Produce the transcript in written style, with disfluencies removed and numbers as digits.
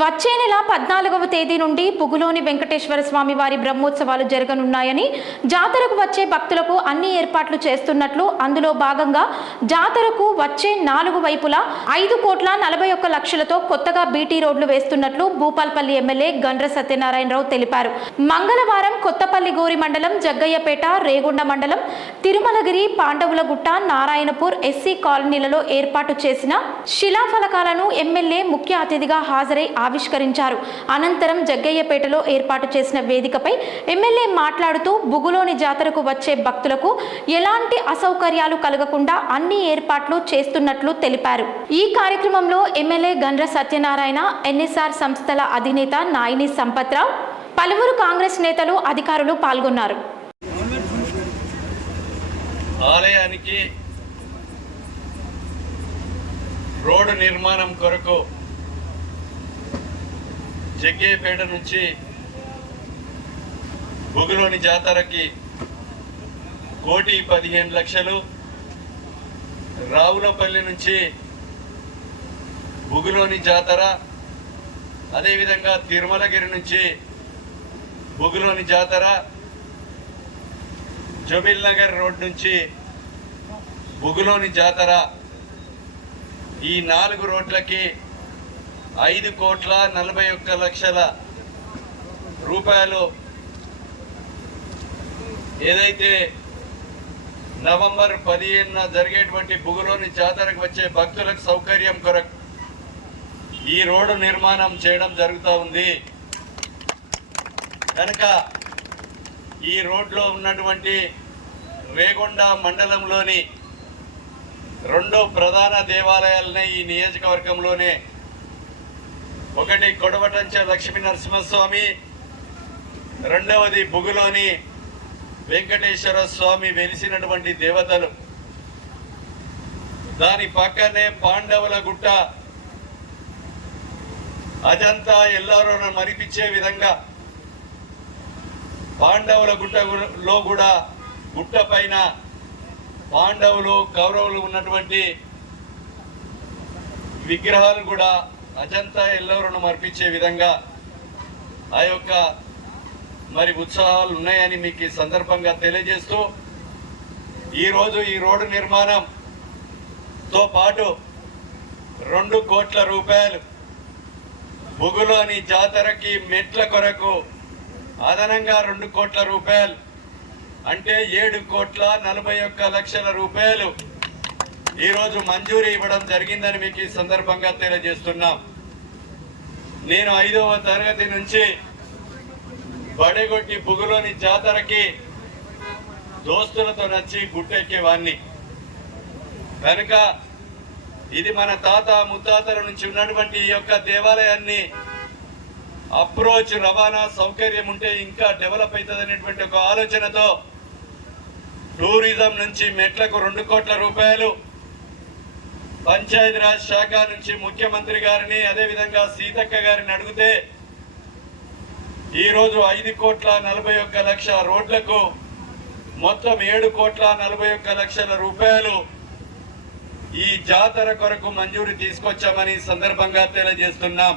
వచ్చే నెల 14వ తేదీ నుండి పుగులోని వెంకటేశ్వర స్వామి వారి బ్రహ్మోత్సవాలు జరగనున్నాయని, జాతరకు వచ్చే భక్తులకు అన్ని ఏర్పాట్లు చేస్తున్నట్లు, అందులో భాగంగా జాతరకు వచ్చే 4 వైపులా 5,41,00,000తో కొత్తగా బీటీ రోడ్లు వేస్తున్నట్లు భూపాల్పల్లి ఎమ్మెల్యే గండ్ర సత్యనారాయణరావు తెలిపారు. మంగళవారం కొత్తపల్లి గోరి మండలం, జగ్గయ్యపేట, రేగొండ మండలం, తిరుమలగిరి, పాండవులగుట్ట, నారాయణపూర్ ఎస్సీ కాలనీలలో ఏర్పాటు చేసిన శిలాఫలకాలను ఎమ్మెల్యే ముఖ్య అతిథిగా హాజరై ఆవిష్కరించారు. అనంతరం జగ్గయ్యపేటలో ఏర్పాటు చేసిన వేదికపై ఎమ్మెల్యే మాట్లాడుతూ బుగులోని జాతరకు వచ్చే భక్తులకు ఎలాంటి అసౌకర్యాలు కలగకుండా అన్ని ఏర్పాట్లు చేస్తున్నట్లు తెలిపారు. ఈ కార్యక్రమంలో ఎమ్మెల్యే గండ్ర సత్యనారాయణ, ఎన్ఎస్ఆర్ సంస్థల అధినేత నాయిని సంపత్రావు, పలువురు కాంగ్రెస్ నేతలు, అధికారులు పాల్గొన్నారు. ఆలయానికి రోడ్డు నిర్మాణం కొరకు జగ్గయ్యపేట నుంచి బుగులోని జాతరకి 1,15,00,000, రావులపల్లి నుంచి బుగులోని జాతర, అదేవిధంగా తిరుమలగిరి నుంచి బుగులోని జాతర, జబీల్ నగర్ రోడ్ నుంచి బుగులోని జాతర, ఈ 4 రోడ్లకి 5,41,00,000 రూపాయలు ఏదైతే నవంబర్ 15న జరిగేటువంటి బుగులోని జాతరకు వచ్చే భక్తులకు సౌకర్యం కొరకు ఈ రోడ్డు నిర్మాణం చేయడం జరుగుతూ ఉంది. కనుక ఈ రోడ్లో ఉన్నటువంటి రేగొండ మండలంలోని 2 ప్రధాన దేవాలయాలనే ఈ నియోజకవర్గంలోనే, ఒకటి కొడవటంచ లక్ష్మీ నరసింహస్వామి, రెండవది బుగులోని వెంకటేశ్వర స్వామి వెలిసినటువంటి దేవతలు. దాని పక్కనే పాండవులగుట్ట, అజంతా ఎల్లారోను మరిపించే విధంగా పాండవులగుట్టలో కూడా గుట్ట పైన పాండవులు, కౌరవులు ఉన్నటువంటి విగ్రహాలు కూడా అజంతా ఎల్లవరును మర్పించే విధంగా ఆ యొక్క ఉత్సాహాలు ఉన్నాయని మీకు ఈ సందర్భంగా తెలియజేస్తూ, ఈరోజు ఈ రోడ్డు నిర్మాణంతో పాటు 2 కోట్ల రూపాయలు బుగులోని జాతరకి మెట్ల కొరకు అదనంగా 2 కోట్ల రూపాయలు, అంటే 7,41,00,000 రూపాయలు ఈరోజు మంజూరు ఇవ్వడం జరిగిందని మీకు ఈ సందర్భంగా తెలియజేస్తున్నాం. నేను 5వ తరగతి నుంచి బడగొట్టి బుగులోని జాతరకి దోస్తులతో నచ్చి గుట్టెక్కేవాడిని. కనుక ఇది మన తాత ముత్తాతల నుంచి ఉన్నటువంటి ఈ యొక్క దేవాలయాన్ని అప్రోచ్ రవాణా సౌకర్యం ఉంటే ఇంకా డెవలప్ అవుతుంది అనేటువంటి ఒక ఆలోచనతో టూరిజం నుంచి మెట్లకు 2 కోట్ల రూపాయలు, పంచాయతీరాజ్ శాఖ నుంచి ముఖ్యమంత్రి గారిని, అదేవిధంగా సీతక్క గారిని అడిగితే ఈరోజు 5,41,00,000 రోడ్లకు మొత్తం 7,41,00,000 రూపాయలు ఈ జాతర కొరకు మంజూరు తీసుకొచ్చామని సందర్భంగా తెలియజేస్తున్నాం.